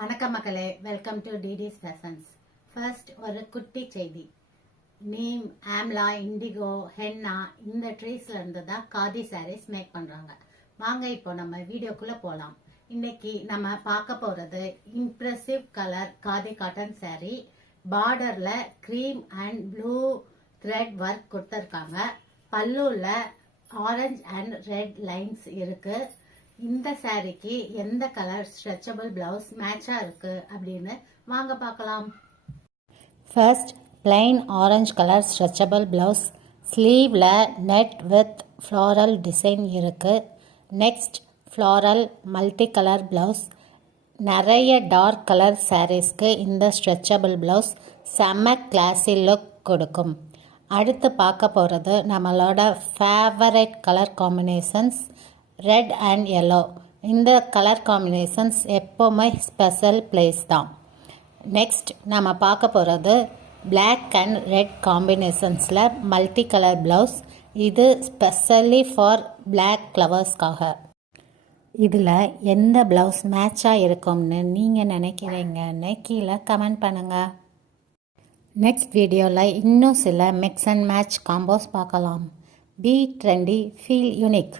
வணக்கம் மக்களே, welcome to டிடிஸ் fashions. First ஒரு குட்டி செய்தி. நீம், ஆம்லா, இண்டிகோ, ஹென்னா இந்த ட்ரீஸ்ல இருந்து தான் காதி சாரீஸ் மேக் பண்றாங்க. வாங்க இப்போ நம்ம வீடியோக்குள்ள போலாம். இன்னைக்கு நம்ம பார்க்க போறது impressive colour khadi cotton sari. பார்டர்ல cream and blue thread work கொடுத்துருக்காங்க. பல்லுல ஆரஞ்சு அண்ட் ரெட் லைன்ஸ் இருக்கு. இந்த சாரிக்கு எந்த கலர் ஸ்ட்ரெச்சபிள் பிளவுஸ் மேட்சா இருக்கு அப்படின்னு வாங்க பார்க்கலாம். First plain orange colour stretchable blouse, ஸ்லீவ்ல நெட் வித் ஃப்ளாரல் டிசைன் இருக்கு. Next floral multi colour blouse. நிறைய டார்க் கலர் சாரீஸ்க்கு இந்த ஸ்ட்ரெச்சபிள் பிளவுஸ் செம்ம கிளாஸி லுக் கொடுக்கும். அடுத்து பார்க்க போகிறது நம்மளோட favourite colour combinations red and yellow. இந்த கலர் காம்பினேஷன்ஸ் எப்போவுமே ஸ்பெஷல் பிளேஸ் தான். நெக்ஸ்ட் நம்ம பார்க்க போகிறது பிளாக் அண்ட் ரெட் காம்பினேஷன்ஸில் மல்டி கலர் ப்ளவுஸ். இது ஸ்பெஷலி ஃபார் பிளாக் ஃப்ளவர்ஸ்க்காக. இதில் எந்த ப்ளவுஸ் மேட்சாக இருக்கும்னு நீங்கள் நினைக்கிறீங்கன்னு கீழே கமெண்ட் பண்ணுங்கள். நெக்ஸ்ட் வீடியோவில் இன்னும் சில மிக்ஸ் அண்ட் மேட்ச் காம்போஸ் பார்க்கலாம். Be trendy, feel unique.